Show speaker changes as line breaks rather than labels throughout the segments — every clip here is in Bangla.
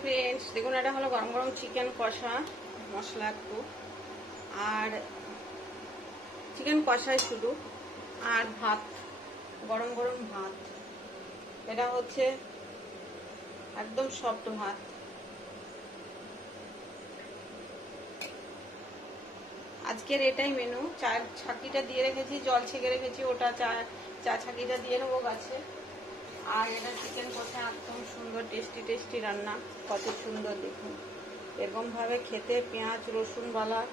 ফ্রেন্ডস দেখুন, এটা হলো গরম গরম চিকেন কষা মশলা একটু। আর চিকেন কষাই শুধু। আর ভাত, গরম গরম ভাত। এটা হচ্ছে একদম সফট ভাত। আজকের এটাই মেনু চা ছাকিটা দিয়ে রেখেছি, জল ছেঁকে রেখেছি, ওটা চা চা ছাকিটা দিয়ে নেব গাছে। আর এটা চিকেন কষা একদম সুন্দর টেস্টি টেস্টি রান্না। কত সুন্দর দেখুন। এরকমভাবে খেতে পেঁয়াজ, রসুন, বালা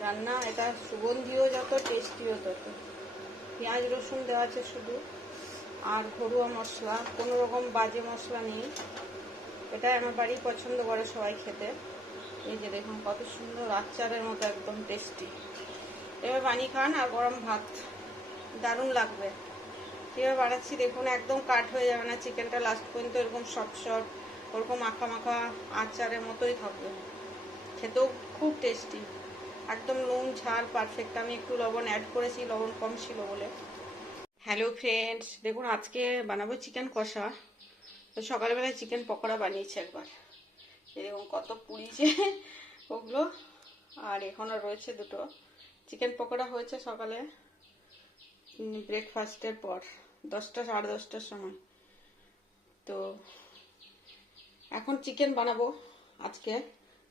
রান্না, এটা সুগন্ধিও যত টেস্টিও তত। পেঁয়াজ, রসুন দেওয়া আছে শুধু। আর ঘরোয়া মশলা, কোনো রকম বাজে মশলা নেই। এটা আমার বাড়ি পছন্দ করে সবাই খেতে। এই যে দেখুন, কত সুন্দর, আচারের মতো একদম টেস্টি এবার পানি খান আর গরম ভাত। দারুণ লাগবে। কীভাবে বানাচ্ছি, দেখুন, একদম কাট হয়ে যাবে না, চিকেনটা লাস্ট পর্যন্ত এরকম সফট সফট ওরকম মাখা মাখা আচারের মতোই থাকবে। খেতেও খুব টেস্টি একদম নুন, ঝাল পারফেক্ট আমি একটু লবণ অ্যাড করেছি, লবণ কম ছিল বলে। হ্যালো ফ্রেন্ডস দেখুন, আজকে বানাবো চিকেন কষা। তো সকালবেলায় চিকেন পকোড়া বানিয়েছি একবার। এরকম কত পুড়িয়েছে ওগুলো। আর এখনও রয়েছে দুটো। চিকেন পকোড়া হয়েছে সকালে। ব্রেকফাস্টের পর, দশটা, সাড়ে দশটার সময়। তো এখন চিকেন বানাবো আজকে।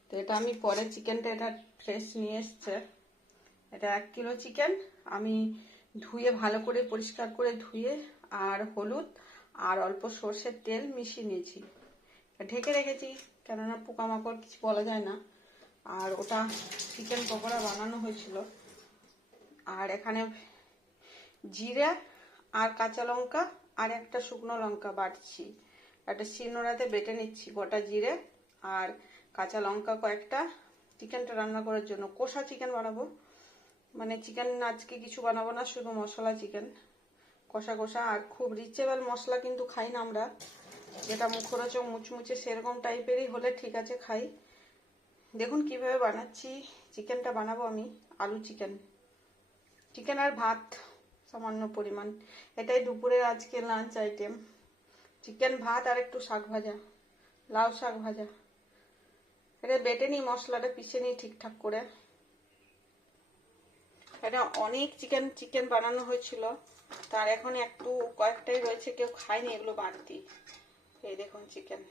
তো এটা আমি পরে চিকেনটা এটা ফ্রেশ নিয়ে এসছে। এটা এক কিলো চিকেন আমি ধুয়ে ভালো করে, পরিষ্কার করে ধুয়ে আর হলুদ আর অল্প সর্ষের তেল মিশিয়ে নিয়েছি। ঢেকে রেখেছি, কেননা পোকামাকড় কিছু বলা যায় না। আর ওটা চিকেন পকোড়া বানানো হয়েছিল। আর এখানে জিরে আর কাঁচা লঙ্কা আর একটা শুকনো লঙ্কা বাটছি। একটা শিলনোড়াতে বেটে নিচ্ছি গোটা জিরে আর কাঁচা লঙ্কা কয়েকটা চিকেনটা রান্না করার জন্য। কষা চিকেন বানাবো। মানে চিকেন আজকে কিছু বানাবো না, শুধু মশলা চিকেন। কষা কষা আর খুব রিচেবল মশলা কিন্তু খাই না আমরা। যেটা মুখরোচক, মুচমুচে সেরকম টাইপেরই হলে ঠিক আছে, খাই। দেখুন কীভাবে বানাচ্ছি। চিকেনটা বানাবো আমি, আলু চিকেন। চিকেন আর ভাত। সামান্য পরিমাণ। এটাই দুপুরের আজকে লাঞ্চ আইটেম চিকেন ভাত আর একটু শাক ভাজা। লাউ শাক ভাজা। এটা বেটে নিই মশলাটা পিষে নিই ঠিকঠাক করে। এটা অনেক চিকেন চিকেন বানানো হয়েছিল। তার এখন একটু কয়েকটাই রয়েছে, কেউ খায়নি, এগুলো বাড়তি এই দেখুন চিকেন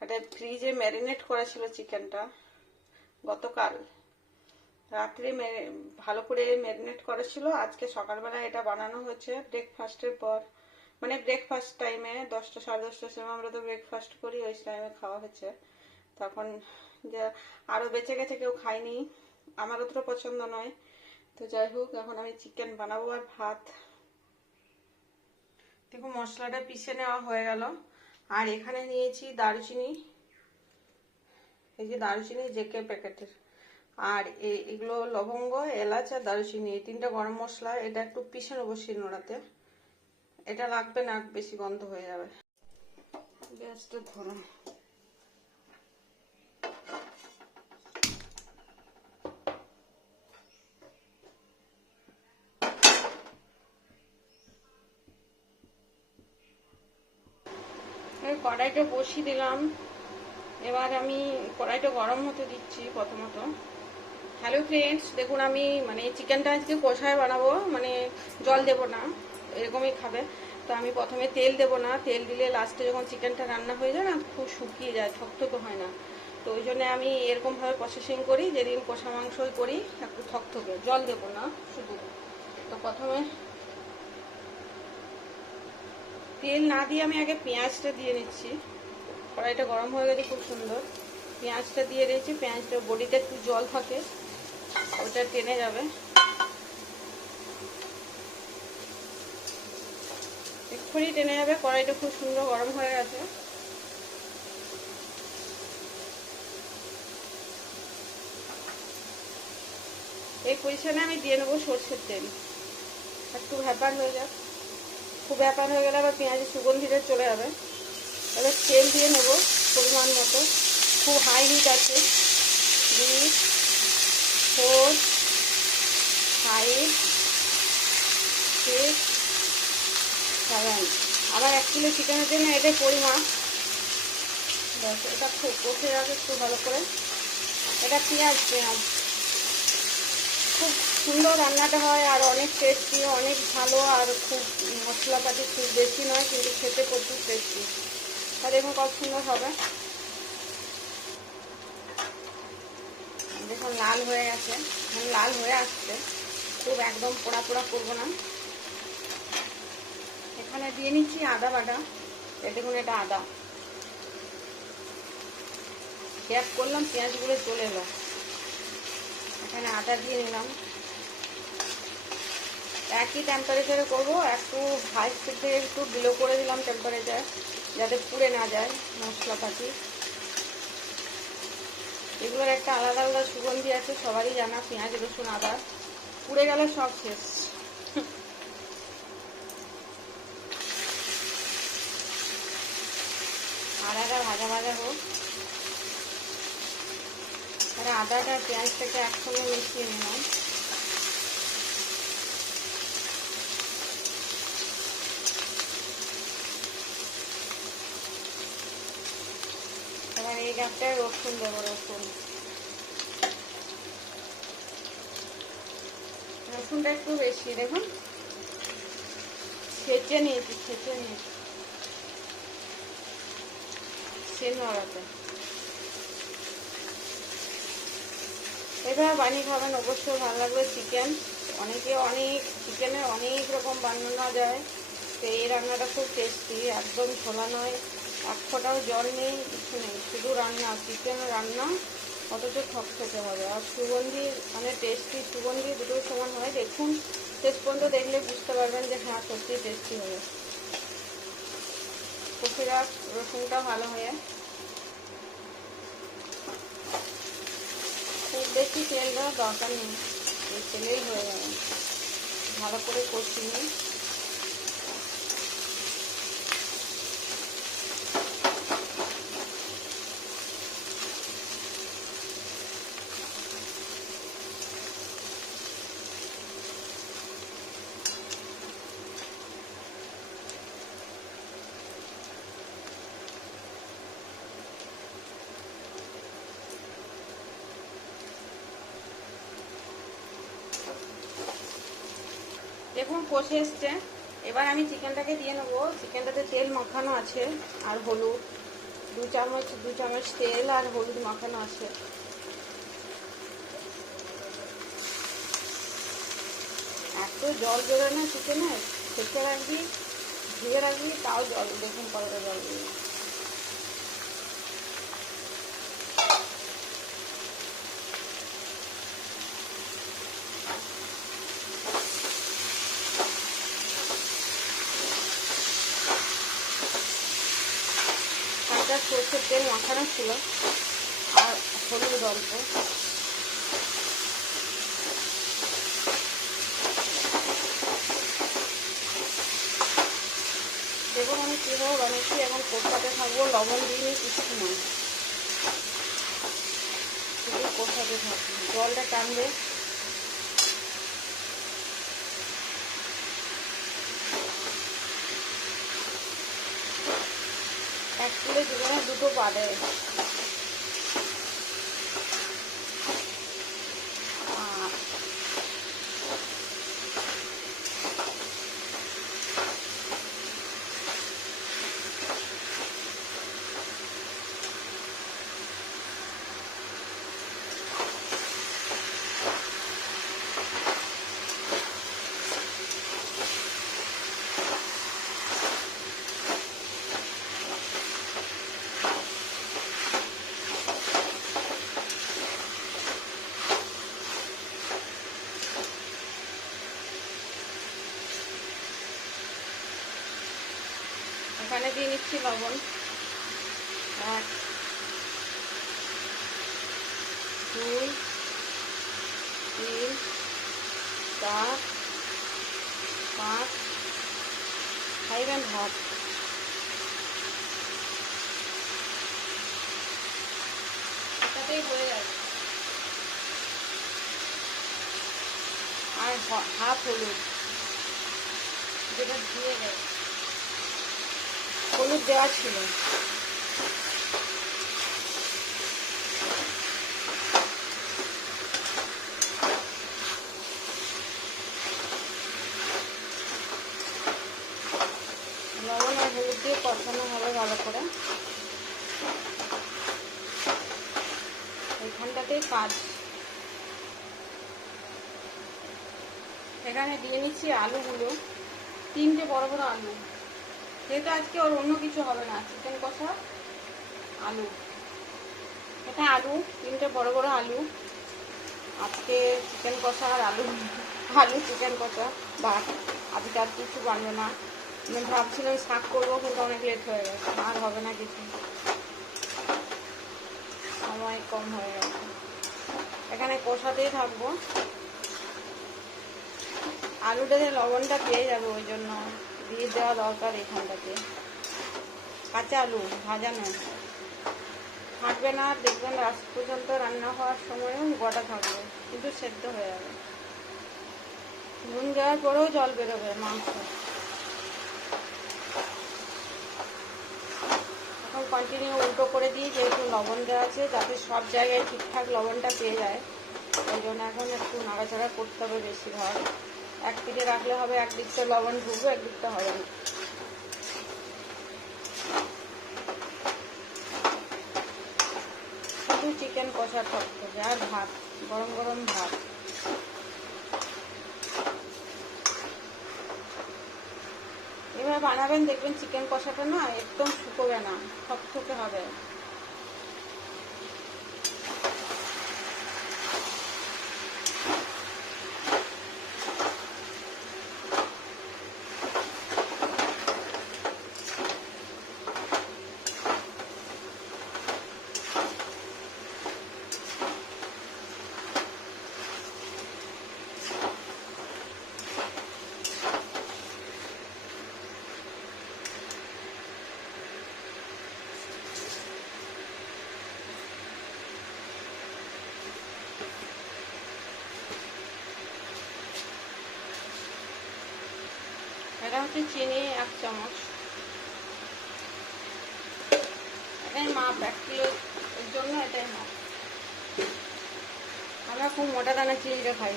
এটা ফ্রিজে ম্যারিনেট করা ছিল চিকেনটা গতকাল। রাত্রে ভালো করে ম্যারিনেট করা ছিল। আজকে সকালবেলা এটা বানানো হয়েছে ব্রেকফাস্টের পর। মানে ব্রেকফাস্ট টাইমে দশটা, সাড়ে দশটার সময় আমরা তো ব্রেকফাস্ট করি, ওই টাইমে খাওয়া হয়েছে। তখন যে আরও বেঁচে গেছে, কেউ খায়নি। আমার অতটা পছন্দ নয়। তো যাই হোক, এখন আমি চিকেন বানাবো আর ভাত। দেখো, মশলাটা পিষে নেওয়া হয়ে গেল। আর এখানে নিয়েছি দারুচিনি। এই যে দারুচিনি জেকে প্যাকেটের। আর এগুলো লবঙ্গ, এলাচ আর দারুচিনি, এই তিনটা গরম মশলা, এটা একটু পিষে নেব শিলনোড়াতে এটা লাগবে না, বেশি গন্ধ হয়ে যাবে। গ্যাসটা ধরো। কড়াইটা বসিয়ে দিলাম। এবার আমি কড়াইটা গরম হতে দিচ্ছি প্রথমত। হ্যালো ফ্রেন্ডস দেখুন, আমি মানে চিকেনটা আজকে কষায় বানাবো। মানে জল দেব না। এরকমই খাবে। তো আমি প্রথমে তেল দেব না। তেল দিলে লাস্টে যখন চিকেনটা রান্না হয়ে যায় না, খুব শুকিয়ে যায় থকথকে হয় না। তো ওই জন্য আমি এরকমভাবে প্রসেসিং করি, যেদিন কষা মাংসই করি, একটু থকথকে। জল দেব না, শুধু। তো প্রথমে তেল না দিয়ে আমি আগে পেঁয়াজটা দিয়ে নিচ্ছি। কড়াইটা গরম হয়ে গেছে, খুব সুন্দর। পেঁয়াজটা দিয়ে দিয়েছি। পেঁয়াজটা বডিতে একটু জল থাকে। ওটা টেনে যাবে। এক্ষুনি টেনে যাবে, কড়াইটা খুব সুন্দর গরম হয়ে গেছে। এই পজিশনে আমি দিয়ে নেব সর্ষের তেল। একটু ভ্যাপার হয়ে যাক। খুব ব্যাপার হয়ে গেলে আবার পেঁয়াজের সুগন্ধিটা চলে যাবে। এবার তেল দিয়ে নেব পরিমাণ মতো। খুব হাই হিট আছে। Three four, five, six, seven. আবার এক কিলো চিকেনের জন্য এটাই পরিমাণ। ব্যাস এটা খুব কষে রাখে একটু ভালো করে। এটা পেঁয়াজ পেঁয়াজ। খুব সুন্দর রান্নাটা হয় আর অনেক টেস্টি অনেক ভালো আর খুব মশলাপাতি খুব বেশি নয়, কিন্তু খেতে প্রচুর টেস্টি তা দেখুন কত সুন্দর হবে। দেখুন লাল হয়ে গেছে। এখন লাল হয়ে আসছে। খুব একদম পোড়া পোড়া করব না। এখানে দিয়ে নিচ্ছি আদা বাটা। দেখুন এটা আদা। পেঁয়াজ করলাম পেঁয়াজগুলো চলে এলো। এখানে আটা দিয়ে নিলাম। একই টেম্পারেচারে করব, একটু হাই থেকে একটু বিলো করে দিলাম টেম্পারেচার যাতে পুড়ে না যায় মশলাপাতি। এগুলোর একটা আলাদা আলাদা সুগন্ধি আছে, সবারই জানা, পেঁয়াজ, রসুন, আদা। পুড়ে গেলে সব শেষ। আদাটা ভাজা ভাজা হোক। আদাটা, পেঁয়াজটাকে একসঙ্গে মিশিয়ে নিলাম। এবার রসুন দেবো, রসুন। রসুনটা একটু বেশি, দেখুন। ছেঁচে নিয়েছি ছেঁচে নিয়েছি। নড়াতে। এবার বানিয়ে খাবেন, অবশ্যই ভালো লাগবে চিকেন। অনেকে অনেক, চিকেনের অনেক রকম বানানো যায়। তো এই রান্নাটা খুব টেস্টি একদম ছোলা নয়। এক ফোটাও, জল নেই, কিছু নেই। শুধু রান্না, চিকেন রান্না, অথচ ঠক খেতে হবে। আর সুগন্ধি মানে টেস্টি সুগন্ধি দুটো সমান হয়। দেখুন, শেষ পর্যন্ত দেখলে বুঝতে পারবেন যে হ্যাঁ সত্যি টেস্টি হবে। কফিরা রসুনটা ভালো হয়ে। খুব বেশি তেল দেওয়ার দরকার নেই। তেলেই হয়ে যাবে। ভালো করে কষিয়ে দেখুন কষে এসছে। এবার আমি চিকেনটাকে দিয়ে নেব। চিকেনটাতে তেল মাখানো আছে আর হলুদ। দু চামচ দু চামচ তেল আর হলুদ মাখানো আছে। এত জল বেরোয় না চিকেনে খেতে রাখবি, ধুয়ে রাখবি, তাও জল দেখুন কতটা জল বেরোয় হালকা সর্ষের তেল মাখানো ছিল আর হলুদ অল্প। দেখুন আমি কীভাবে বানিয়েছি এখন কোথাতে থাকব, লবণ দিইনি কিছু নয় শুধু কোথাতে থাকব। জলটা টানবে এক কিলো জীবনে দুটো বাদে আর এখানে দিয়ে নিচ্ছি লবণ এক, দুই, তিন, চার, পাঁচ ফাইভ অ্যান্ড হাফ এটাতেই হয়ে যাবে। আর হাফ হলুদ। যেটা দিয়ে দেয় হলুদ দেওয়া ছিল। লবণ আর হলুদ দিয়ে কষানো হবে ভালো করে। এখানটাতেই কাজ। এখানে দিয়ে নিচ্ছি আলুগুলো, তিনটে বড় বড় আলু। যেহেতু আজকে ওর অন্য কিছু হবে না চিকেন কষা, আলু। এটা আলু, তিনটে বড় বড় আলু। আজকে চিকেন কষা আর আলু আলু চিকেন কষা, ভাত। আজকে আর কিছু বানবে না। আমি ভাবছিলাম শাক করব, কিন্তু অনেক লেট হয়ে গেছে। আর হবে না কিছু। সময় কম হয়ে গেছে। এখানে কষাতেই থাকব। আলুটাতে লবণটা পেয়ে যাবে ওই জন্য। দিয়ে দেওয়া দরকার এখানটাতে। কাঁচা আলু ভাজা নয়। ফাটবে না, দেখবেন লাস্ট পর্যন্ত রান্না হওয়ার সময়ও গোটা থাকবে, কিন্তু সেদ্ধ হয়ে যাবে। নুন দেওয়ার পরেও জল বেরোবে মাংস। এখন কন্টিনিউ উল্টো করে দিই, যেহেতু লবণ দেওয়া আছে, যাতে সব জায়গায় ঠিকঠাক লবণটা পেয়ে যায়। ওই জন্য এখন একটু নাড়াচাড়া করতে হবে বেশিরভাগ এক দিকে রাখলে হবে, এক দিকটা লবণ ঢুকবে, এক দিকটা হবে না শুধু চিকেন কষা টক থেকে আর ভাত, গরম গরম ভাত। এবার বানাবেন, দেখবেন চিকেন কষাটা না একদম শুকোবে না থকথকে হবে। এটা চিনি এক চামচ। এটাই মাপ এক কিলোর জন্য এটাই মাপ আমরা খুব মোটা দানা চিনিটা খাই।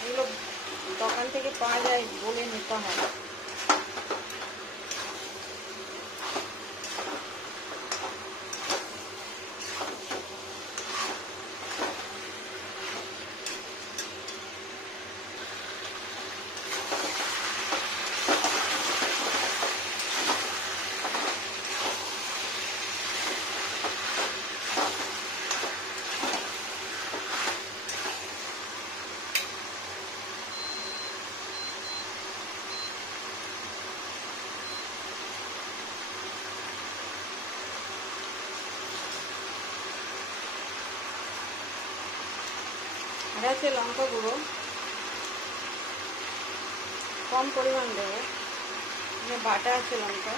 এগুলো দোকান থেকে পাওয়া যায় বলে নিতে হয়। এটা হচ্ছে লঙ্কা গুঁড়ো। কম পরিমাণ দেবো। বাটা আছে লঙ্কা।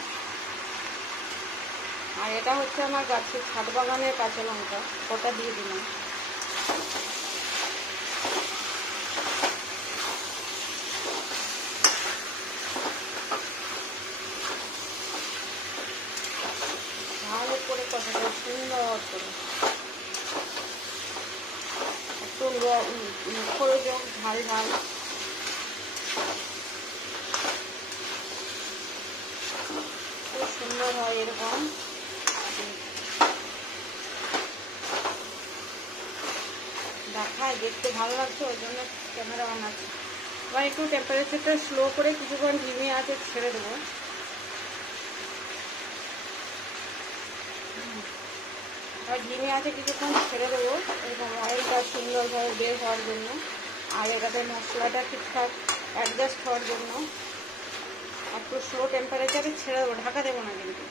আর এটা হচ্ছে আমার গাছের ছাদ বাগানের কাঁচা লঙ্কা। ওটা দিয়ে দিলাম। ভালো করে কষাটা সুন্দর করে একটু খরচ ঝাল ঝাল। খুব সুন্দর হয় এরকম। দেখায়, দেখতে ভালো লাগছে, ওই জন্য ক্যামেরা বানাচ্ছি। এবার একটু টেম্পারেচারটা স্লো করে কিছুক্ষণ ঝিমিয়ে আছে, ছেড়ে দেবো। আর ঝিমে আছে কিছুক্ষণ ছেড়ে দেবো এরকম অয়েলটা সুন্দরভাবে বের হওয়ার জন্য। আর এটাতে মশলাটা ঠিকঠাক অ্যাডজাস্ট হওয়ার জন্য। একটু স্লো টেম্পারেচারে ছেড়ে দেবো, ঢাকা দেবো না কিন্তু।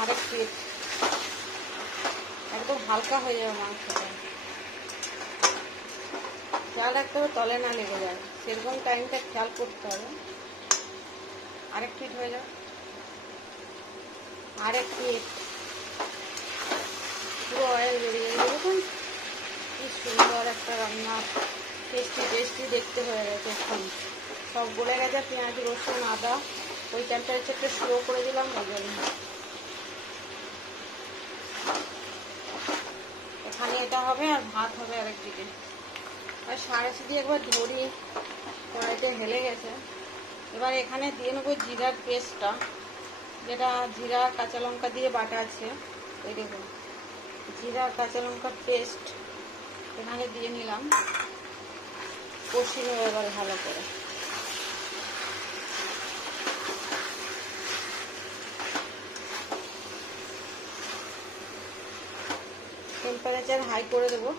আরেক প্লেট একদম হালকা হয়ে যাবে মাংসটা। খেয়াল রাখতে হবে তলে না লেগে যায়। সেরকম টাইমটা খেয়াল করতে হবে। আরেক প্লেট হয়ে যাবে। আরেক প্লেট পুরো অয়েল বেরিয়ে গেছে দেখুন, কি সুন্দর একটা রান্না। টেস্টি টেস্টি দেখতে হয়ে গেছে এখন। সব গলে গেছে, পেঁয়াজ, রসুন, আদা। ওই টেম্পারেচারটা স্লো করে দিলাম ওই জন্য এখানে এটা হবে আর ভাত হবে আরেকদিকে। আর সাড়ে দিয়ে একবার ধরি। কড়াইতে হেলে গেছে। এবার এখানে দিয়ে নেব জিরার পেস্টটা, যেটা জিরা, কাঁচা লঙ্কা দিয়ে বাটা আছে। এই দেখুন, জিরা, কাঁচা লঙ্কার পেস্ট এখানে দিয়ে নিলাম। কষি নেব এবার ভালো করে। টেম্পারেচার হাই করে দেবো।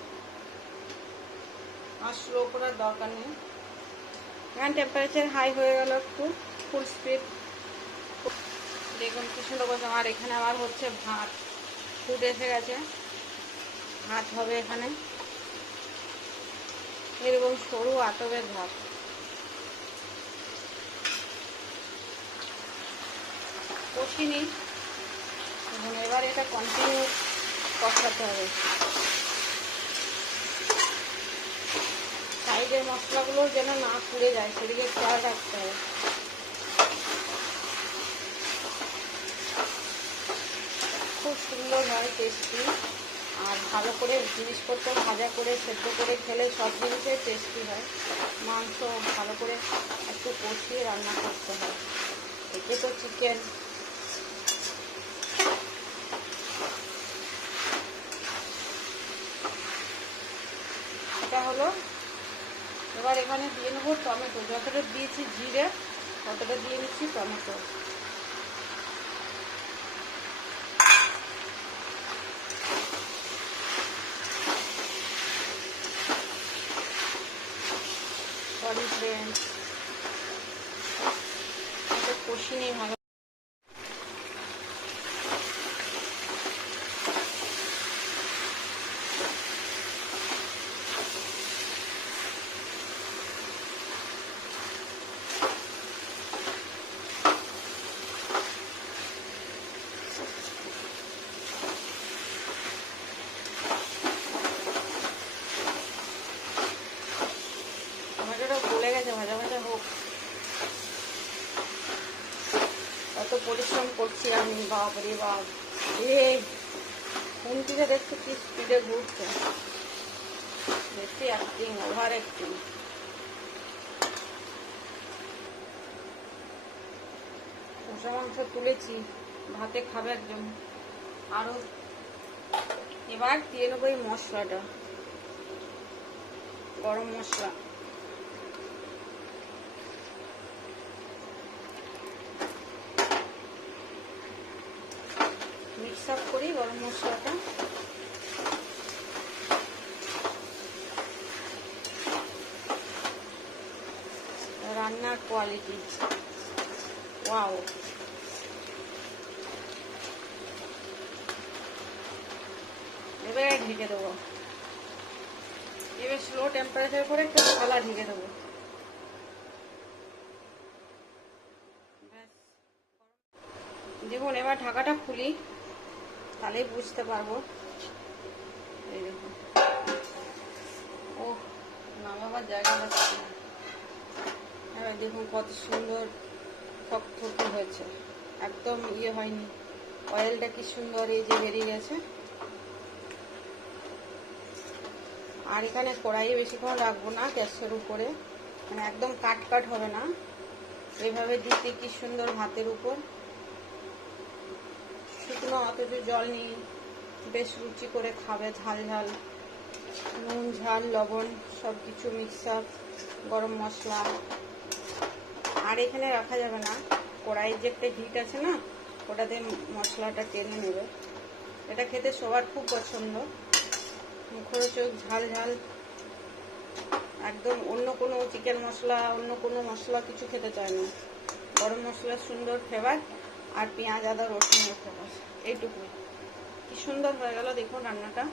আর স্লো করার দরকার নেই। এখানে টেম্পারেচার হাই হয়ে গেল একটু ফুল স্পিড দেখুন কি বলছে আমার এখানে আবার হচ্ছে ভাত ফুট এসে গেছে। ভাত হবে এখানে। এরকম সরু আতবের ভাত। কষিনি। এবার এটা কন্টিনিউ কষাতে হবে। সাইডের মশলাগুলো যেন না পুড়ে যায়, সেদিকে খেয়াল রাখতে হবে। খুব সুন্দর হয় টেস্টি আর ভালো করে জিনিসপত্র ভাজা করে, সেদ্ধ করে খেলে সব জিনিসের টেস্টি হয়। মাংস ভালো করে একটু কষিয়ে রান্না করতে হয়। একে তো চিকেন এটা হলো এবার এখানে দিয়ে নেব টমেটো। যতটা দিয়েছি জিরে ততটা দিয়ে নিচ্ছি টমেটো। সরি ফ্রেন্ডস এটা কষি নেই ভালো টমেটোটা গলে গেছে ভাজা ভাজা হোক কত পরিশ্রম করছি আমি বাপ রে বাপ। এ খুন্তিটা দেখছ কি স্পিডে ঘুরছে। বেশি অ্যাক্টিং ওভার অ্যাক্টিং কষা মাংস তুলেছি, ভাতে খাবে একজন। আরও এবার দিয়ে নেব এই মশলাটা, গরম মশলা। আপ করি গরম মশলাটা। রান্নার কোয়ালিটি ওয়াও এবারে ঢেকে দেবো। এবার স্লো টেম্পারেচার করে একটু থালা ঢেকে দেবো। দেখুন, এবার ঢাকাটা খুলি। তাহলেই বুঝতে পারব। এই দেখুন। ও নামাবার জায়গা না। এবার দেখুন কত সুন্দর থকথকে হয়েছে। একদম ইয়ে হয়নি। অয়েলটা কি সুন্দর, এই যে বেরিয়ে গেছে। আর এখানে কড়াইয়ে বেশিক্ষণ রাখব না, গ্যাসের উপরে। মানে একদম কাট কাট হবে না। এভাবে দিতে কি সুন্দর ভাতের উপর। অথচ জল নেই, বেশ রুচি করে খাবে, ঝাল ঝাল। নুন, ঝাল, লবণ সব কিছু মিক্সার, গরম মশলা। আর এখানে রাখা যাবে না। কড়াইয়ের যে একটা হিট আছে না ওটাতে মশলাটা টেনে নেবে। এটা খেতে সবার খুব পছন্দ। মুখরোচক, ঝাল ঝাল। একদম অন্য কোনো চিকেন মশলা, অন্য কোনো মশলা কিছু খেতে চায় না। গরম মশলার সুন্দর ফ্লেভার আর পেঁয়াজ আদা রসুন এটুকুই এইটুকুই। কি সুন্দর হয়ে গেল দেখুন রান্নাটা।